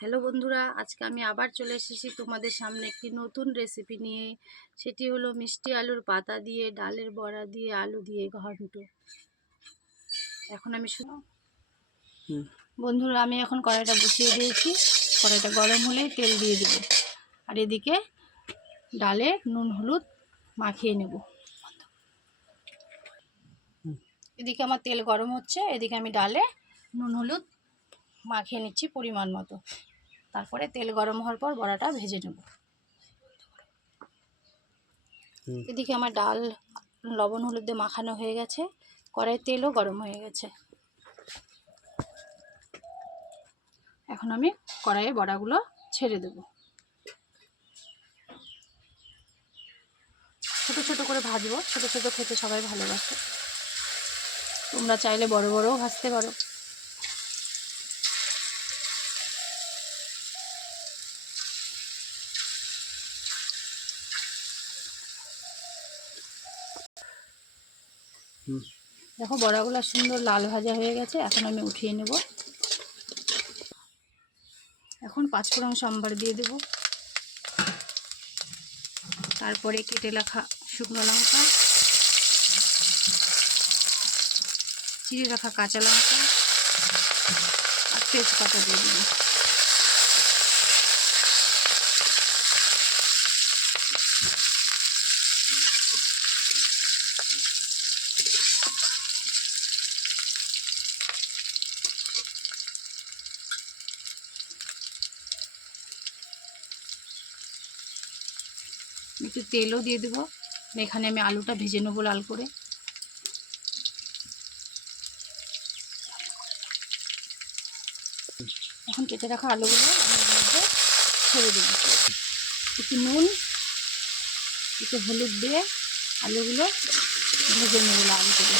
Hello বন্ধুরা, আজকে আমি আবার চলে এসেছি তোমাদের সামনে একটি নতুন রেসিপি নিয়ে। সেটি হলো মিষ্টি আলুর পাতা দিয়ে ডালের বড়া দিয়ে আলু দিয়ে ঘন্ট। এখন আমি বন্ধুরা, আমি এখন কড়াইটা বসিয়ে দিয়েছি। কড়াইটা গরম হলেই তেল দিয়ে দেব, আর এদিকে ডালে নুন হলুদ মাখিয়ে নেব। এদিকে আমার তেল গরম হচ্ছে, এদিকে আমি ডালে নুন হলুদ মাখিয়ে নিচ্ছি পরিমাণ মতো। তারপরে তেল গরম হওয়ার পর বড়াটা ভেজে নেব। এদিকে আমার ডাল লবণ হলুদ দিয়ে মাখানো হয়ে গেছে, কড়াই তেলও গরম হয়ে গেছে। এখন আমি কড়াইয়ে বড়াগুলো ছেড়ে দেব। ছোট ছোট করে ভাজবো, ছোট ছোট খেতে সবাই ভালোবাসে। তোমরা চাইলে বড় বড়ও ভাজতে পারো। দেখো বড়াগুলো সুন্দর লাল ভাজা হয়ে গেছে, এখন আমি উঠিয়ে নেব। এখন 5 ফোড়ন সম্বার দিয়ে দেব, তারপরে কেটে রাখা শুকনো লঙ্কা, চিড়ে রাখা কাঁচা লঙ্কা আর তেজপাতা দিয়ে দেব। একটু তেলও দিয়ে দেবো। এখানে আমি আলুটা ভেজে নেবো লাল করে। এখন কেটে রাখা আলুগুলো আমি এর মধ্যে ছেড়ে দেবো। একটু নুন একটু হলুদ দিয়ে আলুগুলো ভেজে নেবো লাল করে।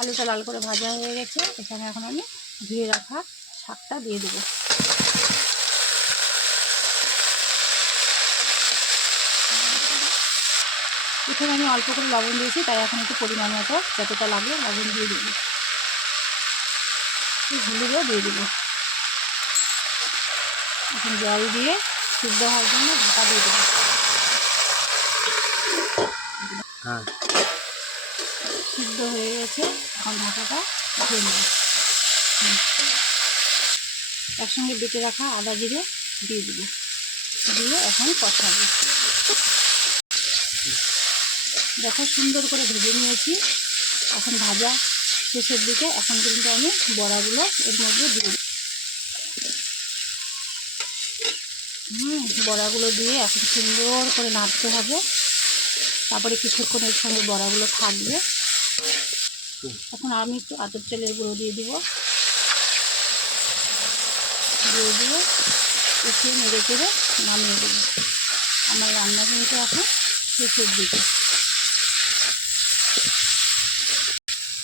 আলুটা লাল করে ভাজা হয়ে গেছে, এখানে এখন আমি ধুয়ে রাখা শাকটা দিয়ে দেবো। এখানে আমি অল্প করে লবণ দিয়েছি, তাই এখন একটু পরিমাণ মতো যতটা লাগে লবণ দিয়ে দেবো। হলুদও দিয়ে দেবো। এখন জল দিয়ে সিদ্ধ হওয়ার জন্য ঢাকা দিয়ে দেবো। সিদ্ধ হয়ে গেছে, এখন ঢাকাটা উঠিয়ে নেব। একসঙ্গে বেটে রাখা আদা জিরে দিয়ে দেবো, দিয়ে এখন কষাবো। দেখো সুন্দর করে ভেজে নিয়েছি। এখন ভাজা শেষের দিকে, এখন কিন্তু আমি বড়াগুলো এর মধ্যে দিয়ে বড়াগুলো দিয়ে এখন সুন্দর করে নাড়তে হবে। তারপরে কিছুক্ষণ এর সঙ্গে বড়াগুলো থাকবে। এখন আমি একটু আতপ চালের গুঁড়ো দিয়ে দিব, দিয়ে উঠিয়ে নেড়ে চেড়ে নামিয়ে দেবো। আমার রান্না কিন্তু এখন শেষের দিকে।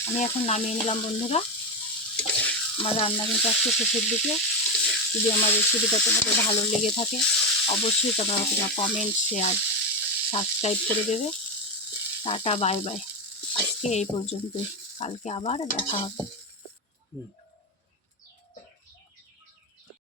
আমি এখন নামিয়ে নিলাম বন্ধুরা। আমার রান্না কিন্তু আজকে শেষের দিকে। যদি আমার রেসিপিটা তোমাদের ভালো লেগে থাকে, অবশ্যই তোমরা কমেন্ট শেয়ার সাবস্ক্রাইব করে দেবে। Tata bye bye. আজকে এই পর্যন্তই, কালকে আবার দেখা হবে।